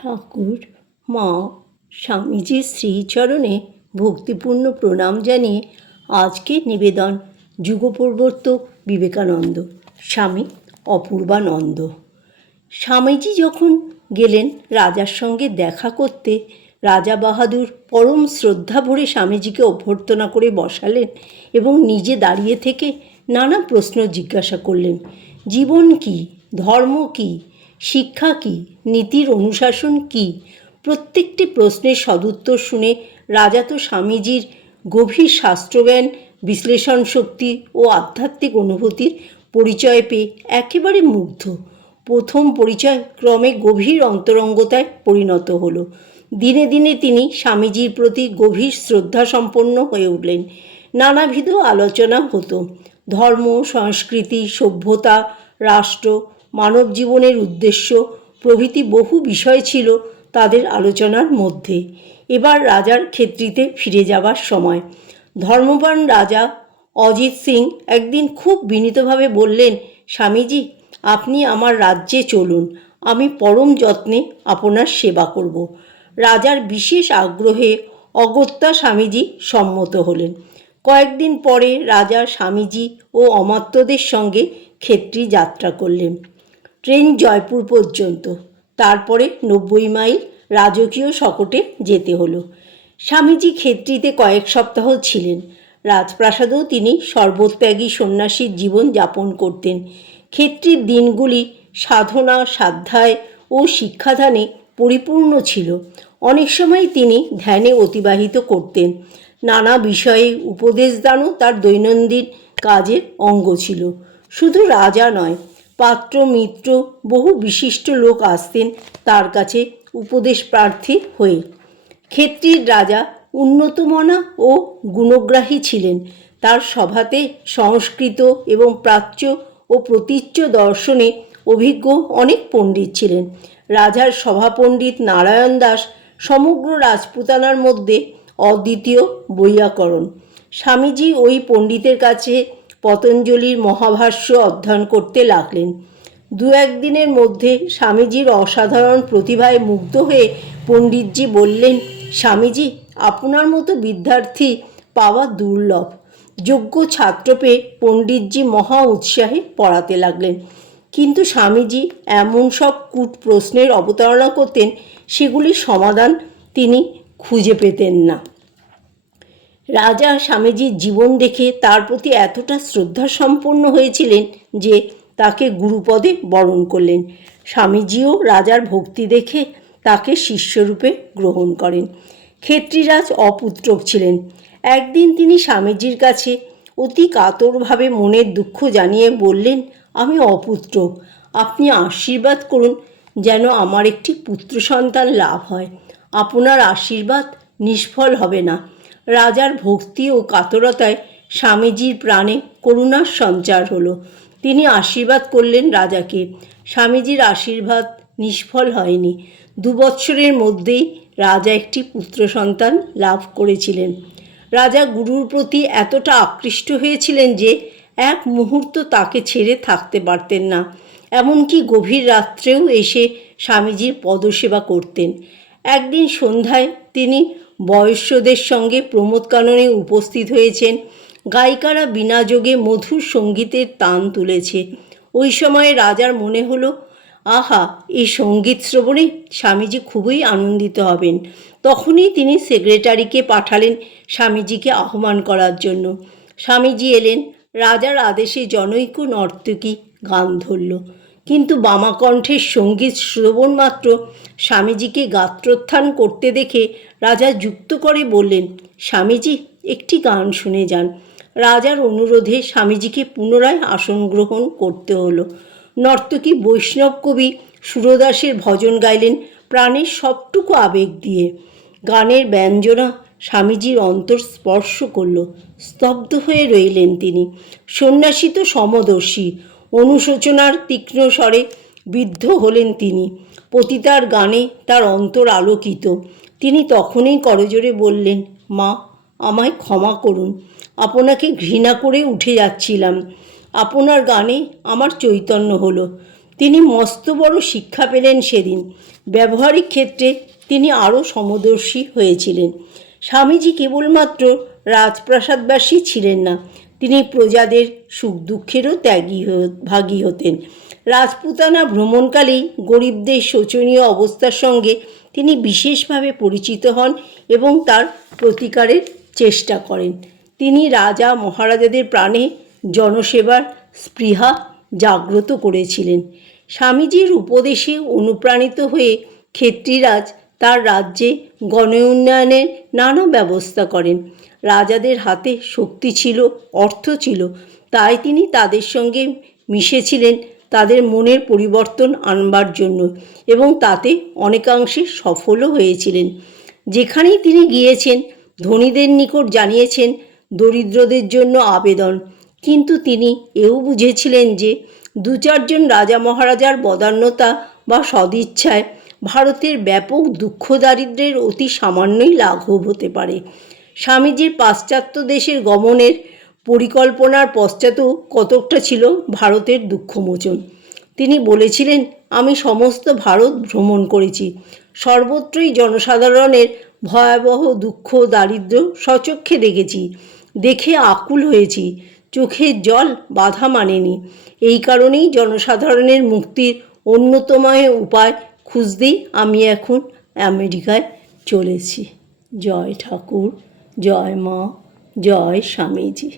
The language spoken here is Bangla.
ঠাকুর, মা, স্বামীজির শ্রীচরণে ভক্তিপূর্ণ প্রণাম জানিয়ে আজকের নিবেদন যুগপ্রবর্তক বিবেকানন্দ, স্বামী অপূর্বানন্দ। স্বামীজি যখন গেলেন রাজার সঙ্গে দেখা করতে, রাজা বাহাদুর পরম শ্রদ্ধা ভরে স্বামীজিকে অভ্যর্থনা করে বসালেন এবং নিজে দাঁড়িয়ে থেকে নানা প্রশ্ন জিজ্ঞাসা করলেন। জীবন কী, ধর্ম কী, শিক্ষা কী, নীতির অনুশাসন কী? প্রত্যেকটি প্রশ্নের সদুত্তর শুনে রাজা তো স্বামীজির গভীর শাস্ত্রজ্ঞান, বিশ্লেষণ শক্তি ও আধ্যাত্মিক অনুভূতির পরিচয় পেয়ে একেবারে মুগ্ধ। প্রথম পরিচয় ক্রমে গভীর অন্তরঙ্গতায় পরিণত হলো। দিনে দিনে তিনি স্বামীজির প্রতি গভীর শ্রদ্ধাসম্পন্ন হয়ে উঠলেন। নানাবিধ আলোচনা হতো। ধর্ম, সংস্কৃতি, সভ্যতা, রাষ্ট্র, মানব জীবনের উদ্দেশ্য প্রভৃতি বহু বিষয় ছিল তাদের আলোচনার মধ্যে। এবার রাজার ক্ষেত্রিতে ফিরে যাবার সময়। ধর্মপ্রাণ রাজা অজিত সিং একদিন খুব বিনীতভাবে বললেন, স্বামীজি, আপনি আমার রাজ্যে চলুন, আমি পরম যত্নে আপনার সেবা করব। রাজার বিশেষ আগ্রহে অগত্যা স্বামীজি সম্মত হলেন। কয়েকদিন পরে রাজা স্বামীজি ও অমাত্যদের সঙ্গে ক্ষেত্রী যাত্রা করলেন। ট্রেন জয়পুর পর্যন্ত, তারপরে 90 মাইল রাজকীয় শকটে যেতে হলো। স্বামীজি ক্ষেত্রীতে কয়েক সপ্তাহ ছিলেন। রাজপ্রাসাদেও তিনি সর্বত্যাগী সন্ন্যাসীর জীবন যাপন করতেন। ক্ষেত্রীর দিনগুলি সাধনা, স্বাধ্যায় ও শিক্ষাদানে পরিপূর্ণ ছিল। অনেক সময় তিনি ধ্যানে অতিবাহিত করতেন। নানা বিষয়ে উপদেশদানও তার দৈনন্দিন কাজের অঙ্গ ছিল। শুধু রাজা নয়, পাত্র, মিত্র, বহু বিশিষ্ট লোক আসতেন তার কাছে উপদেশ প্রার্থী হয়ে। ক্ষেত্রীর রাজা উন্নতমনা ও গুণগ্রাহী ছিলেন। তার সভাতে সংস্কৃত এবং প্রাচ্য ও প্রতীচ্য দর্শনে অভিজ্ঞ অনেক পণ্ডিত ছিলেন। রাজার সভাপণ্ডিত নারায়ণ দাস সমগ্র রাজপুতানার মধ্যে অদ্বিতীয় বৈয়াকরণ। স্বামীজি ওই পণ্ডিতের কাছে পতঞ্জলির মহাভাষ্য অধ্যয়ন করতে লাগলেন। দু একদিনের মধ্যে স্বামীজির অসাধারণ প্রতিভায় মুগ্ধ হয়ে পণ্ডিতজি বললেন, স্বামীজি, আপনার মতো বিদ্যার্থী পাওয়া দুর্লভ। যোগ্য ছাত্র পেয়ে পণ্ডিতজি মহা উৎসাহে পড়াতে লাগলেন। কিন্তু স্বামীজি এমন সব কূট প্রশ্নের অবতারণা করতেন, সেগুলির সমাধান তিনি খুঁজে পেতেন না। রাজা স্বামীজির জীবন দেখে তার প্রতি এতটা শ্রদ্ধাসম্পন্ন হয়েছিলেন যে তাকে গুরুপদে বরণ করলেন। স্বামীজিও রাজার ভক্তি দেখে তাকে শিষ্যরূপে গ্রহণ করেন। ক্ষেত্রীরাজ অপুত্রক ছিলেন। একদিন তিনি স্বামীজির কাছে অতি কাতরভাবে মনের দুঃখ জানিয়ে বললেন, আমি অপুত্রক, আপনি আশীর্বাদ করুন যেন আমার একটি পুত্র সন্তান লাভ হয়। আপনার আশীর্বাদ নিষ্ফল হবে না। রাজার ভক্তি ও কাতরতায় স্বামীজির প্রাণে করুণার সঞ্চার হলো। তিনি আশীর্বাদ করলেন রাজাকে। স্বামীজির আশীর্বাদ নিষ্ফল হয়নি। 2 বৎসরের মধ্যেই রাজা একটি পুত্র সন্তান লাভ করেছিলেন। রাজা গুরুর প্রতি এতটা আকৃষ্ট হয়েছিলেন যে এক মুহূর্ত তাকে ছেড়ে থাকতে পারতেন না। এমনকি গভীর রাত্রেও এসে স্বামীজির পদসেবা করতেন। একদিন সন্ধ্যায় তিনি বয়স্যদের সঙ্গে প্রমোদ কাননে উপস্থিত হয়েছেন। গায়িকারা বিনাযোগে মধুর সঙ্গীতের তান তুলেছে। ওই সময় রাজার মনে হলো, আহা, এই সঙ্গীত শ্রবণে স্বামীজি খুবই আনন্দিত হবেন। তখনই তিনি সেক্রেটারিকে পাঠালেন স্বামীজিকে আহ্বান করার জন্য। স্বামীজি এলেন। রাজার আদেশে জনৈক নর্তকী গান ধরল। কিন্তু বামাকণ্ঠের সঙ্গীত শ্রবণ মাত্র স্বামীজিকে গাত্রোত্থান করতে দেখে রাজা যুক্ত করে বললেন, স্বামীজি, একটি গান শুনে যান। রাজার অনুরোধে স্বামীজিকে পুনরায় আসন গ্রহণ করতে হলো। নর্তকী বৈষ্ণব কবি সুরদাসের ভজন গাইলেন প্রাণের সবটুকু আবেগ দিয়ে। গানের ব্যঞ্জনা স্বামীজির অন্তর স্পর্শ করল। স্তব্ধ হয়ে রইলেন তিনি। সন্ন্যাসী তো সমদর্শী। অনুশোচনার তীক্ষ্ণ স্বরে বিদ্ধ হলেন তিনি। পতিতার গানে তার অন্তর আলোকিত। তিনি তখনই করজোরে বললেন, মা, আমায় ক্ষমা করুন। আপনাকে ঘৃণা করে উঠে যাচ্ছিলাম। আপনার গানে আমার চৈতন্য হলো। তিনি মস্ত বড় শিক্ষা পেলেন সেদিন। ব্যবহারিক ক্ষেত্রে তিনি আরও সমদর্শী হয়েছিলেন। স্বামীজি কেবলমাত্র রাজপ্রাসাদবাসী ছিলেন না, তিনি প্রজাদের সুখ দুঃখেরও ভাগী হতেন। রাজপুতানা ভ্রমণকালেই গরিবদের শোচনীয় অবস্থার সঙ্গে তিনি বিশেষভাবে পরিচিত হন এবং তার প্রতিকারের চেষ্টা করেন। তিনি রাজা মহারাজাদের প্রাণে জনসেবার স্পৃহা জাগ্রত করেছিলেন। স্বামীজির উপদেশে অনুপ্রাণিত হয়ে ক্ষেত্রীরাজ তার রাজ্যে গণোন্নয়নের নানা ব্যবস্থা করেন। রাজাদের হাতে শক্তি ছিল, অর্থ ছিল, তাই তিনি তাদের সঙ্গে মিশেছিলেন তাদের মনের পরিবর্তন আনবার জন্য এবং তাতে অনেকাংশে সফলও হয়েছিলেন। যেখানেই তিনি গিয়েছেন ধনীদের নিকট জানিয়েছেন দরিদ্রদের জন্য আবেদন, কিন্তু তিনি এও বুঝেছিলেন যে দু চারজন রাজা মহারাজার বদান্যতা বা সদিচ্ছায় ভারতের ব্যাপক দুঃখ দারিদ্র্যের অতি সামান্যই লাঘব হতে পারে। স্বামীজির পাশ্চাত্য দেশের গমনের পরিকল্পনার পশ্চাতেও কতকটা ছিল ভারতের দুঃখমোচন। তিনি বলেছিলেন, আমি সমস্ত ভারত ভ্রমণ করেছি, সর্বত্রই জনসাধারণের ভয়াবহ দুঃখ দারিদ্র্য স্বচক্ষে দেখেছি, দেখে আকুল হয়েছি, চোখের জল বাধা মানেনি। এই কারণেই জনসাধারণের মুক্তির অন্যতম উপায় খুঁজতেই আমি এখন আমেরিকায় চলেছি। জয় ঠাকুর, জয় মা, জয় স্বামীজি।